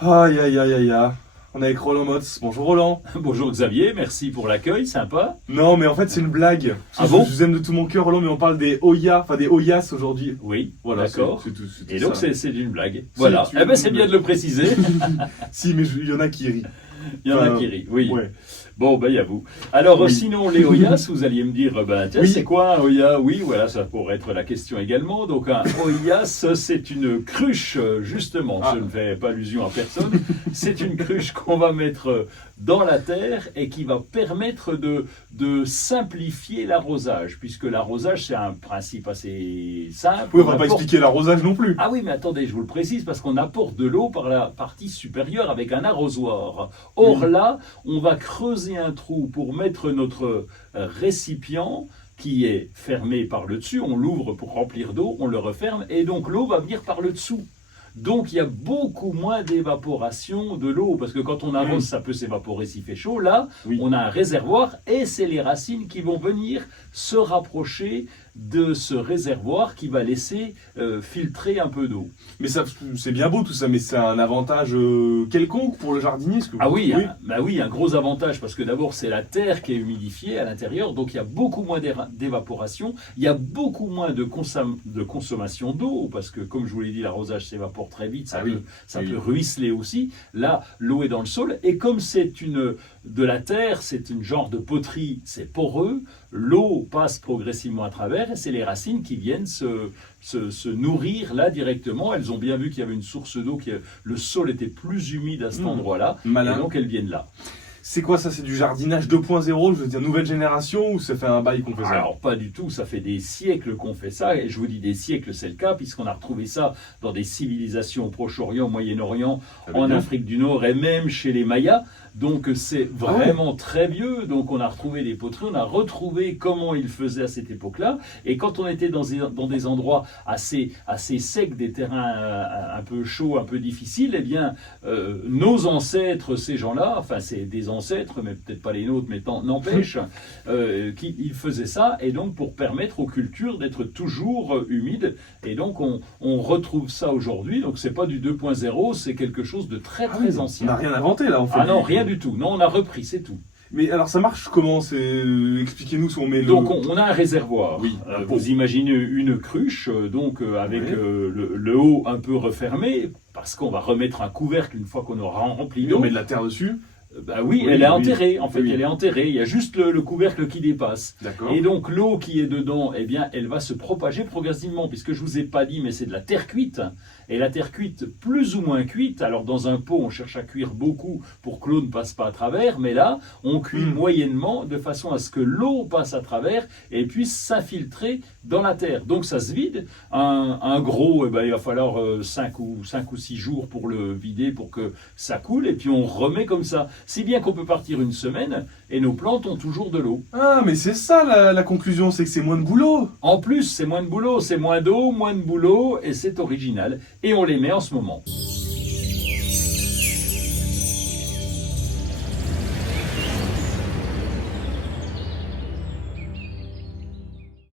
Aïe aïe aïe aïe aïe. On est avec Roland Motz. Bonjour Roland. Bonjour Xavier, merci pour l'accueil, sympa. Non mais en fait c'est une blague. Ah bon? Je vous aime de tout mon cœur Roland, mais on parle des Oya, enfin des Oyas aujourd'hui. Oui, Voilà, d'accord. c'est tout Et donc ça. c'est une blague. Voilà. tu- Eh ben c'est bien de le préciser. Si mais il y en a qui rient. Il y en a Enfin, qui rient. Oui. Ouais. Bon, ben il y a vous. Alors Oui. sinon les Oyas, vous alliez me dire, tiens, Oui. c'est quoi un Oya? Oui, voilà, ça pourrait être la question également. Donc un Oyas, c'est une cruche, justement. Ah. Je ne fais pas allusion à personne. C'est une cruche qu'on va mettre dans la terre et qui va permettre de simplifier l'arrosage, puisque l'arrosage c'est un principe assez simple. Oui, on va On pas apporte- expliquer l'arrosage non plus. Ah oui, mais attendez, je vous le précise, parce qu'on apporte de l'eau par la partie supérieure avec un arrosoir. Or Oui. là, on va creuser un trou pour mettre notre récipient qui est fermé par le dessus, on l'ouvre pour remplir d'eau, on le referme, et donc l'eau va venir par le dessous. Donc il y a beaucoup moins d'évaporation de l'eau, parce que quand on arrose, ça peut s'évaporer s'il fait chaud. Là, Oui. on a un réservoir, et c'est les racines qui vont venir se rapprocher de ce réservoir qui va laisser filtrer un peu d'eau. Mais ça c'est bien beau tout ça, mais c'est un avantage quelconque pour le jardinier, ce que vous Ah oui, trouvez bah oui, un gros avantage, parce que d'abord c'est la terre qui est humidifiée à l'intérieur, donc il y a beaucoup moins d'évaporation, il y a beaucoup moins de consommation d'eau, parce que comme je vous l'ai dit, l'arrosage s'évapore très vite, ça, Ah oui, peut, ça oui. peut ruisseler aussi. Là, l'eau est dans le sol, et comme c'est de la terre, c'est une genre de poterie, c'est poreux, l'eau passe progressivement à travers, et c'est les racines qui viennent se nourrir là directement. Elles ont bien vu qu'il y avait une source d'eau, le sol était plus humide à cet endroit-là, Malin. et donc elles viennent là. C'est quoi ça? C'est du jardinage 2.0, je veux dire nouvelle génération, ou ça fait un bail qu'on fait ça? Alors pas du tout, ça fait des siècles qu'on fait ça, et je vous dis des siècles, c'est le cas, puisqu'on a retrouvé ça dans des civilisations au Proche-Orient, au Moyen-Orient, Ça veut en dire Afrique du Nord, et même chez les Mayas. Donc c'est vraiment très vieux, donc on a retrouvé des poteries, on a retrouvé comment ils faisaient à cette époque-là, et quand on était dans des endroits assez secs, des terrains un peu chauds, un peu difficiles, eh bien nos ancêtres, ces gens-là, enfin c'est des ancêtres, mais peut-être pas les nôtres, mais n'empêche, ils faisaient ça, et donc pour permettre aux cultures d'être toujours humides, et donc on retrouve ça aujourd'hui, donc c'est pas du 2.0, c'est quelque chose de très Ah oui, très on ancien. n'a rien inventé là, en fait. Ah non, rien du tout. Non, on a repris, c'est tout. Mais alors ça marche comment? Expliquez-nous si on met le... Donc on a un réservoir. Oui. Vous imaginez une cruche, avec Oui. le haut un peu refermé, parce qu'on va remettre un couvercle une fois qu'on aura rempli on l'eau. met de la terre dessus. Bah oui, Oui, elle est oui. enterrée. En fait, Oui. elle est enterrée. Il y a juste le couvercle qui dépasse. D'accord. Et donc l'eau qui est dedans, eh bien, elle va se propager progressivement, puisque je vous ai pas dit, mais c'est de la terre cuite. Et la terre cuite, plus ou moins cuite. Alors dans un pot, on cherche à cuire beaucoup pour que l'eau ne passe pas à travers, mais là, on cuit moyennement de façon à ce que l'eau passe à travers et puisse s'infiltrer dans la terre. Donc ça se vide. Un gros, eh ben, il va falloir 5 ou 6 jours pour le vider, pour que ça coule, et puis on remet comme ça. Si bien qu'on peut partir une semaine et nos plantes ont toujours de l'eau. Ah, mais c'est ça la conclusion, c'est que c'est moins de boulot. En plus, c'est moins de boulot, c'est moins d'eau, moins de boulot, et c'est original. Et on les met en ce moment.